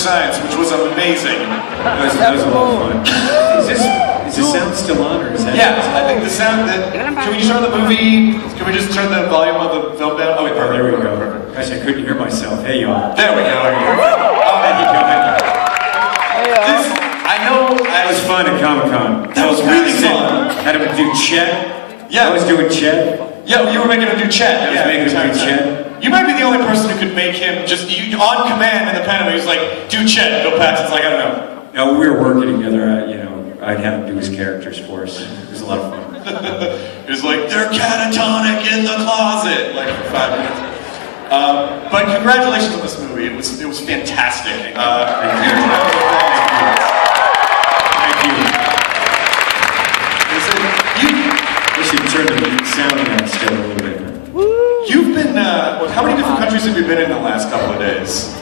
science, which was amazing. That was a lot of fun. Is this sound still on, or is that? Yeah, I think the sound that. Can we just turn the movie? Can we just turn the volume of the film down? Oh wait, perfect. There we go. Perfect. Gosh, I couldn't hear myself. Hey, y'all. There we go. I know That was fun at Comic-Con. That was really fun. Had him do Chet. Yeah. I was doing Chet. Yeah, you were making him do Chet. I was making him do Chet. You might be the only person who could make him just on command in the panel. He was like, "Do Chet." Bill Paxton's like, "I don't know." No, we were working together. I'd have him do his characters for us. It was a lot of fun. He was like, "They're catatonic in the closet," like for 5 minutes. But congratulations on this movie. It was fantastic. Thank you. We should turn the sound down still a little bit. You've been, how many different countries have you been in the last couple of days?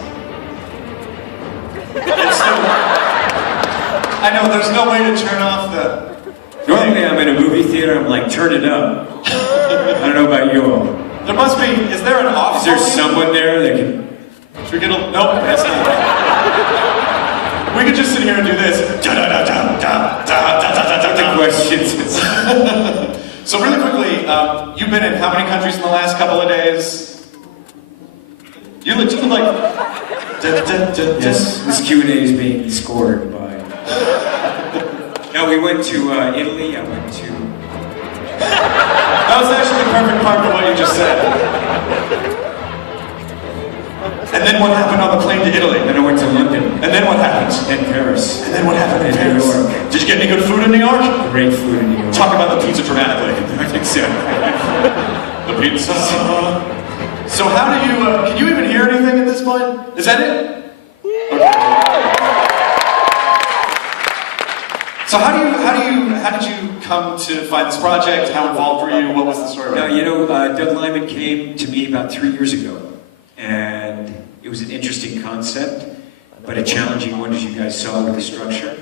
I know, there's no way to turn off the... Normally I'm in a movie theater, I'm like, turn it up. I don't know about you all. There must be, is there an off? Is there someone there that can... Should we get a... Nope, that's not. We could just sit here and do this. The questions. So really quickly, you've been in how many countries in the last couple of days? You look like... Yes, this Q&A is being scored by... No, we went to Italy, I went to... That was actually the perfect part for what you just said. And then what happened on the plane to Italy? Then I went to London. And then what happened? And Paris. And then what happened in And New Paris? York. Did you get any good food in New York? Great food in New York. Talk about the pizza dramatically. I think so. The pizza. So how do you, can you even hear anything at this point? Is that it? Okay. So how did you come to find this project? How involved were you? What was the story about? Doug Liman came to me about 3 years ago, and it was an interesting concept, but a challenging one, as you guys saw with the structure.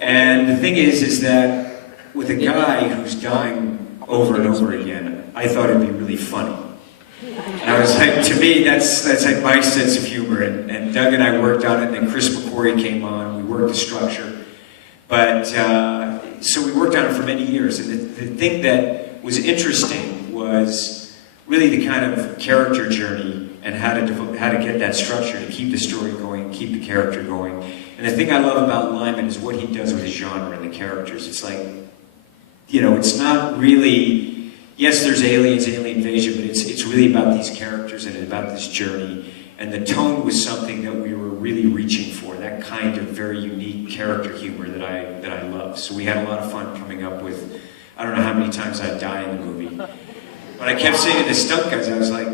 And the thing is that with a guy who's dying over and over again, I thought it'd be really funny. And I was like, to me, that's like my sense of humor. And Doug and I worked on it, and then Chris McQuarrie came on. We worked the structure. But, so we worked on it for many years. And the thing that was interesting was really the kind of character journey and how to get that structure to keep the story going, keep the character going. And the thing I love about Lyman is what he does with his genre and the characters. It's like, it's not really, yes, there's aliens, alien invasion, but it's really about these characters and about this journey. And the tone was something that we were really reaching for, that kind of very unique character humor that I love. So we had a lot of fun coming up with, I don't know how many times I'd die in the movie. But I kept saying to the stunt guys, I was like,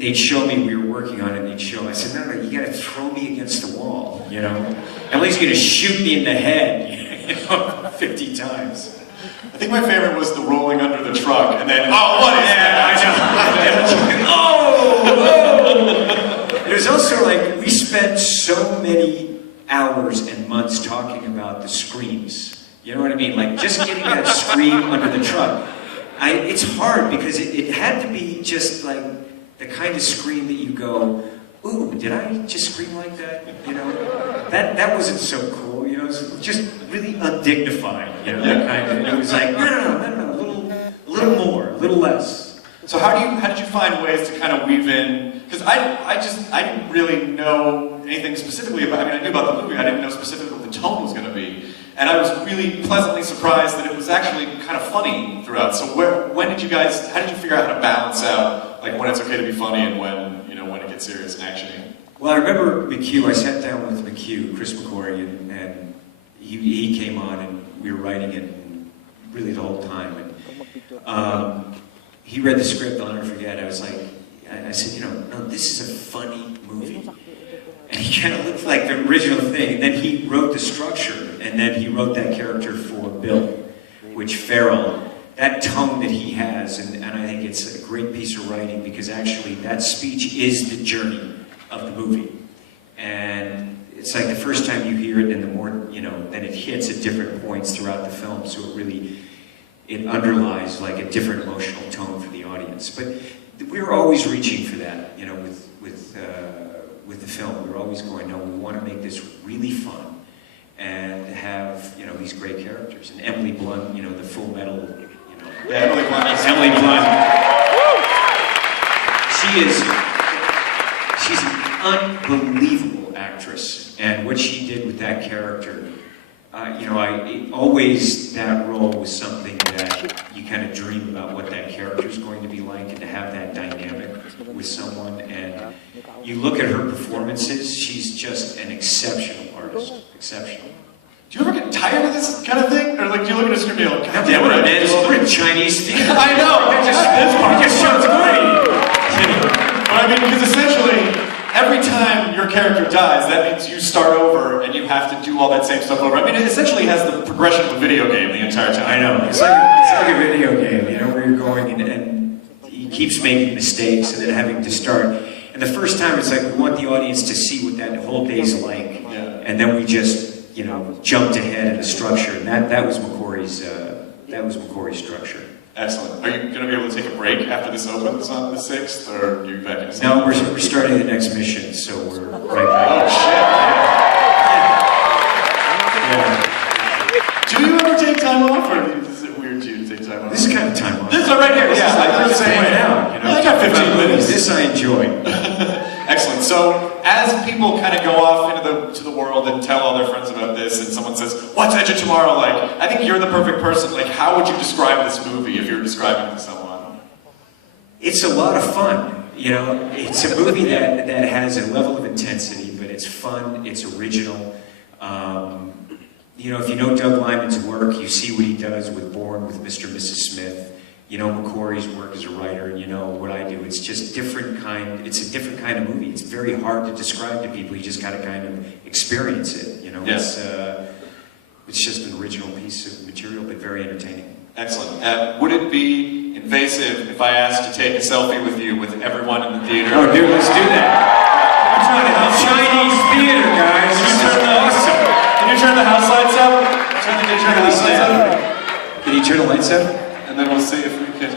they'd show me we were working on it, and they'd show, I said, no, you gotta throw me against the wall, Ellie's gonna shoot me in the head, 50 times. I think my favorite was the rolling under the truck, and then, oh, what is that? It was also like, we spent so many hours and months talking about the screams. You know what I mean? Like, just getting that scream under the truck. It's hard because it had to be just like the kind of scream that you go, ooh, did I just scream like that? That wasn't so cool. It was just really undignified. That kind of. It was like, no, a little more, a little less. So how did you find ways to kind of weave in? Because I didn't really know anything specifically about. I knew about the movie. I didn't know specifically what the tone was going to be. And I was really pleasantly surprised that it was actually kind of funny throughout. So how did you figure out how to balance out, like, when it's okay to be funny and when it gets serious and actiony? Well, I remember McHugh, I sat down with McHugh, Chris McQuarrie, and he came on and we were writing it really the whole time. And he read the script, I'll never forget. I was like, I said, no, this is a funny movie. And he kind of looked like the original thing. And then he wrote the structure, and then he wrote that character for Bill, which Farrell, that tone that he has, and I think it's a great piece of writing because actually that speech is the journey of the movie. And it's like the first time you hear it, and the more, then it hits at different points throughout the film, so it underlies like a different emotional tone for the audience. But we were always reaching for that, with with the film. We were always going, no, we want to make this really fun and have, you know, these great characters. And Emily Blunt, you know, the Full Metal, you know. Yeah, Emily Blunt. Emily Blunt. She's an unbelievable actress. And what she did with that character, you know, always that role was something that you kind of dream about what that character is going to be like, and to have that dynamic with someone. And you look at her performances, she's just an exceptional artist. Exceptional. Do you ever get tired of this kind of thing? Or like, do you look at a script and go, God damn We're it, in Chinese theater. I know! It just sounds great. But I mean, because essentially, every time your character dies, that means you start over and you have to do all that same stuff over. I mean, it essentially has the progression of a video game the entire time. I know. It's like a video game, you know, where you're going and he keeps making mistakes and then having to start. And the first time, it's like we want the audience to see what that whole day's like. Yeah. And then we just, you know, jumped ahead in the structure. And that was McQuarrie's structure. Excellent. Are you going to be able to take a break after this opens on the 6th, or are you back in the No, we're starting the next mission, so we're right back. Oh, shit. Yeah. Do you ever take time off, or is it weird to you to take time off? This is kind of time off. This is right here. Yeah, I'm just hanging out. You know, I got 15 minutes. This I enjoy. Excellent. So, as people kind of go off into the world and tell all their friends about this, and someone says, "What's Edge of Tomorrow like?" I think you're the perfect person. Like, how would you describe this movie if you were describing it to someone? It's a lot of fun. You know, it's a movie that has a level of intensity, but it's fun. It's original. You know, if you know Doug Liman's work, you see what he does with Born, with Mr. and Mrs. Smith. You know McQuarrie's work as a writer, and you know what I do. It's just different kind. It's a different kind of movie. It's very hard to describe to people. You just got to kind of experience it. You know, Yes. It's just an original piece of material, but very entertaining. Excellent. Would it be invasive if I asked to take a selfie with you with everyone in the theater? Oh, dude, let's do that. I'm trying to help Chinese theater, guys. This is awesome. Can you turn the house lights up? Can you turn the house lights up? Can you turn the lights up? And then we'll see if we can.